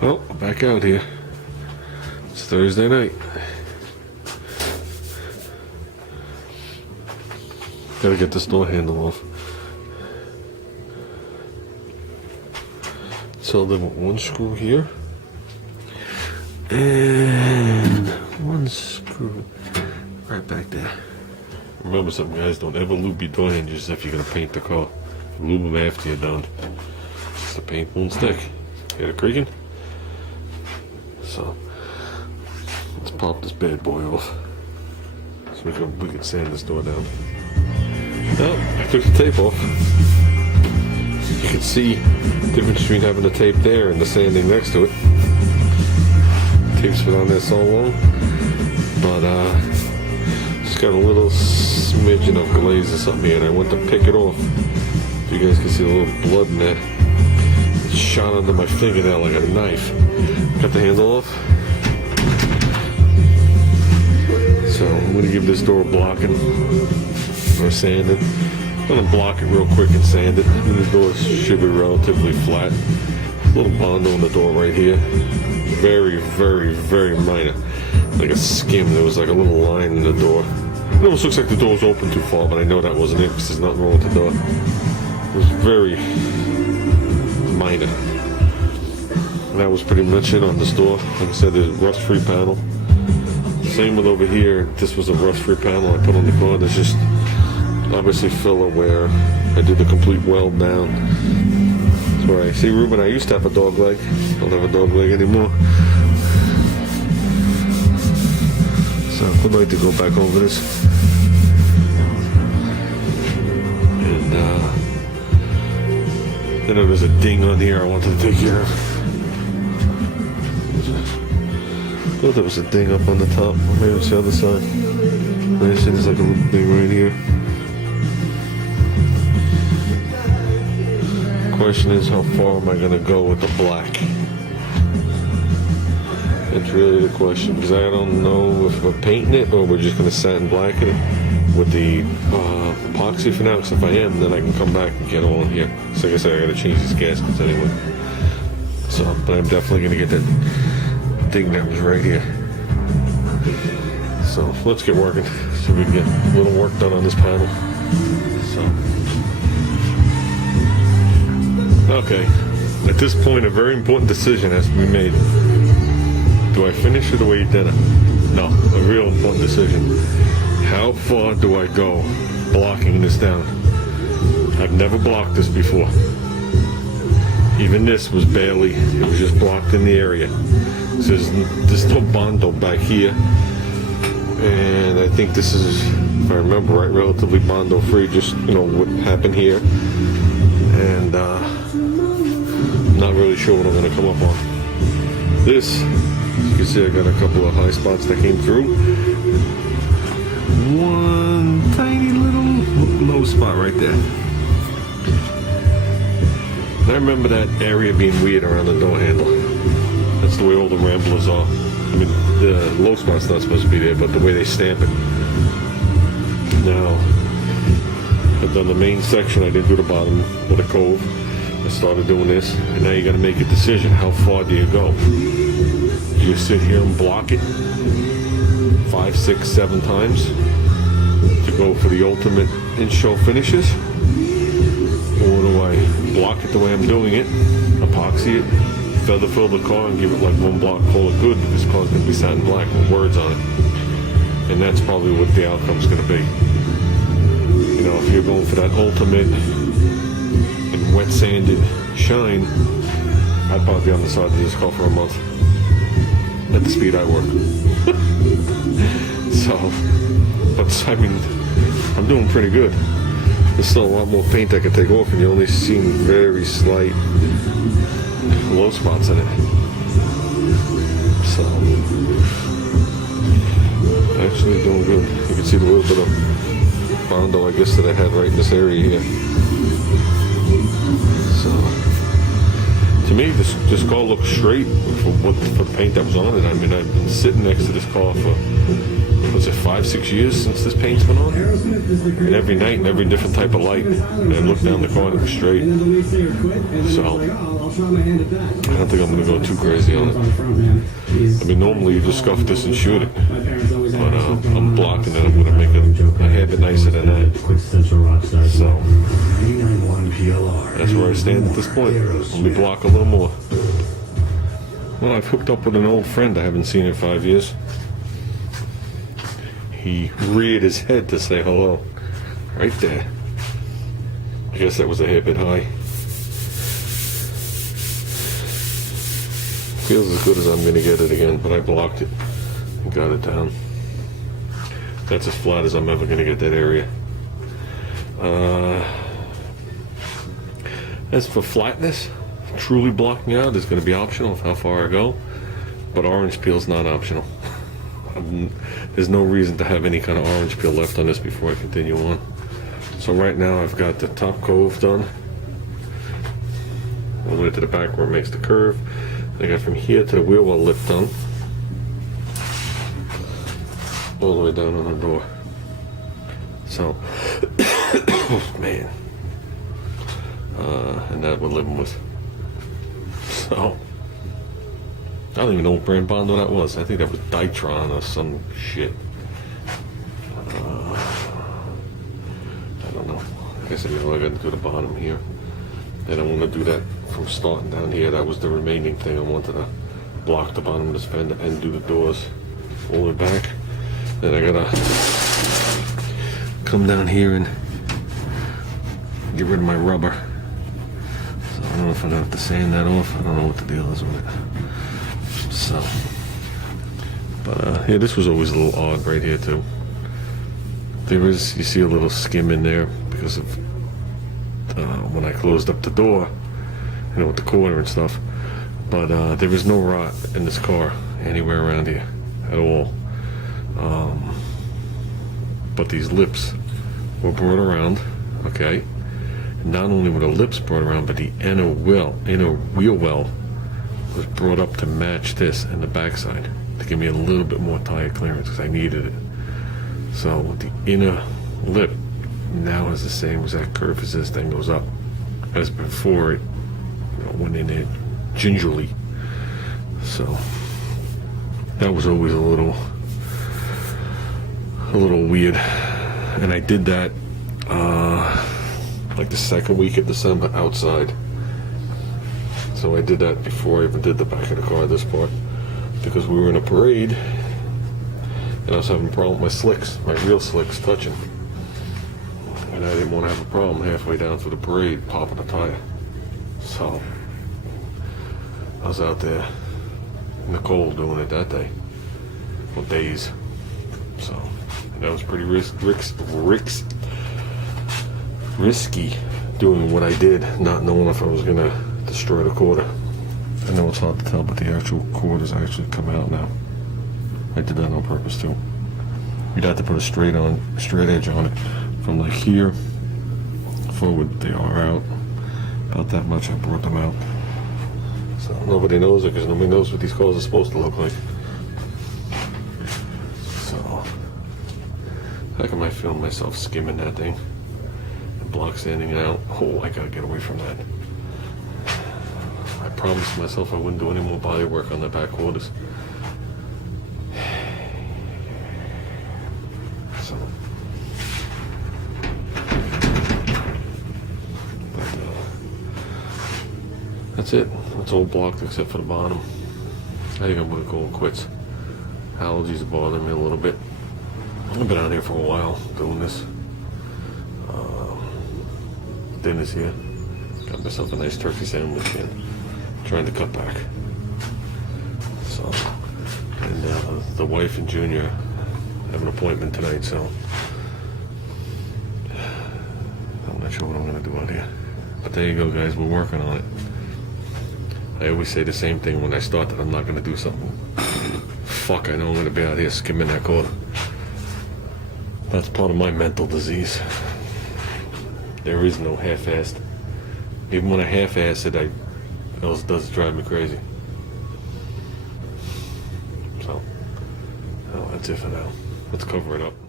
Well, back out here. It's Thursday night. Gotta get this door handle off. So there was one screw here. And one screw right back there. Remember something, guys, don't ever lube your door hinges if you're gonna paint the car. Lube them after you're done. The paint won't stick. Hear it creaking? So let's pop this bad boy off so we can sand this door down. Well, I took the tape off. You can see the difference between having the tape there and the sanding next to it. The tape's been on there so long, but just got a little smidgen of glaze or something here, and I went to pick it off. If you guys can see a little blood in there. It shot under my fingernail like a knife. Cut the handle off. So I'm gonna give this door a blocking or sand it. I'm gonna block it real quick and sand it. And the door should be relatively flat. A little Bondo on the door right here. Very, very, very minor. Like a skim. There was like a little line in the door. It almost looks like the door was open too far, but I know that wasn't it because there's nothing wrong with the door. It was very minor. And that was pretty much it on this door. Like I said, there's a rust-free panel. Same with over here. This was a rust-free panel I put on the car. There's just obviously filler where I did the complete weld down. That's where I see, Ruben, I used to have a dog leg. Don't have a dog leg anymore. So I'd like to go back over this. And then there was a ding on here I wanted to take care of. I thought there was a ding up on the top. Maybe it's the other side. I see there's like a little ding right here. The question is, how far am I going to go with the black? It's really the question, because I don't know if we're painting it or we're just going to satin blacken it with the epoxy for now. Because if I am, then I can come back and get all in here. So like I said, I got to change these gaskets anyway. So, but I'm definitely going to get that ding that was right here. So let's get working. So we can get a little work done on this panel. So, okay. At this point, a very important decision has to be made. Do I finish it the way you did it? No, a real important decision. How far do I go blocking this down? I've never blocked this before. Even this was barely, it was just blocked in the area. So there's no Bondo back here. And I think this is, if I remember right, relatively Bondo free, just, you know, what happened here. And not really sure what I'm going to come up on. This, you can see I got a couple of high spots that came through. One tiny little low spot right there. And I remember that area being weird around the door handle. That's the way all the Ramblers are. I mean, the low spot's not supposed to be there, but the way they stamp it. Now, I've done the main section. I didn't do the bottom with a cove. I started doing this, and now you got to make a decision. How far do you go? Do you sit here and block it 5, 6, 7 times to go for the ultimate in-show finishes? Or do I block it the way I'm doing it, epoxy it, feather fill the car and give it like one block, call it good, because the car's going to be satin black with words on it. And that's probably what the outcome's going to be. You know, if you're going for that ultimate and wet sanded shine, I'd probably be on the side of this car for a month at the speed I work. So, but I mean, I'm doing pretty good. There's still a lot more paint I can take off, and you're only seeing very slight low spots in it. So, actually doing good. You can see the little bit of Bondo, I guess, that I had right in this area here. So, to me, this car looks straight for paint that was on it. I mean, I've been sitting next to this car for was it 5-6 years since this paint's been on? And every night, and every different type of light. And I looked down the car and it was straight. So, I don't think I'm going to go too crazy on it. I mean, normally you just scuff this and shoot it. But I'm blocking it. I'm going to make it a hair bit nicer than that. So, that's where I stand at this point. Let me block a little more. Well, I've hooked up with an old friend I haven't seen in 5 years. He reared his head to say hello. Right there. I guess that was a hair bit high. Feels as good as I'm going to get it again, but I blocked it and got it down. That's as flat as I'm ever going to get that area. As for flatness, truly blocking out is going to be optional of how far I go, but orange peel is not optional. There's no reason to have any kind of orange peel left on this before I continue on. So right now I've got the top cove done, all the way to the back where it makes the curve. I got from here to the wheel well lip done, all the way down on the door. So, man, and that we're living with. So, I don't even know what brand Bondo that was. I think that was Dytron or some shit. I don't know. I guess I got to do the bottom here. And I want to do that from starting down here. That was the remaining thing. I wanted to block the bottom of this fender and do the doors all the way back. Then I gotta come down here and get rid of my rubber. So I don't know if I'm gonna have to sand that off. I don't know what the deal is with it. So, but yeah, this was always a little odd right here too. There is, you see a little skim in there because of when I closed up the door, you know, with the corner and stuff. But there is no rot in this car anywhere around here at all. But these lips were brought around, okay? Not only were the lips brought around, but the inner wheel well was brought up to match this and the backside to give me a little bit more tire clearance because I needed it. So the inner lip now has the same exact curve as this thing goes up as before it, you know, went in there gingerly. So that was always a little weird, and I did that like the second week of December outside. So I did that before I even did the back of the car, this part, because we were in a parade and I was having a problem with my slicks, my real slicks touching, and I didn't want to have a problem halfway down through the parade popping a tire. So I was out there in the cold doing it that day, or days. So that was pretty risky doing what I did, not knowing if I was going to destroy the quarter. I know it's hard to tell, but the actual quarters actually come out now. I did that on purpose too. You'd have to put a straight edge on it. From like here forward, they are out. About that much, I brought them out. So nobody knows it because nobody knows what these cars are supposed to look like. So how come I film myself skimming that thing and block sanding it out? Oh, I gotta get away from that. I promised myself I wouldn't do any more body work on the back quarters. So, but, that's it. It's all blocked except for the bottom. I think I'm gonna call it quits. Allergies are bothering me a little bit. I've been out here for a while doing this. Dinner's here. Got myself a nice turkey sandwich and trying to cut back. So, and the wife and Junior have an appointment tonight, so I'm not sure what I'm going to do out here. But there you go, guys. We're working on it. I always say the same thing when I start, that I'm not going to do something. Fuck, I know I'm going to be out here skimming that quarter. That's part of my mental disease. There is no half-assed. Even when I half-ass it, it does drive me crazy. So, that's it for now. Let's cover it up.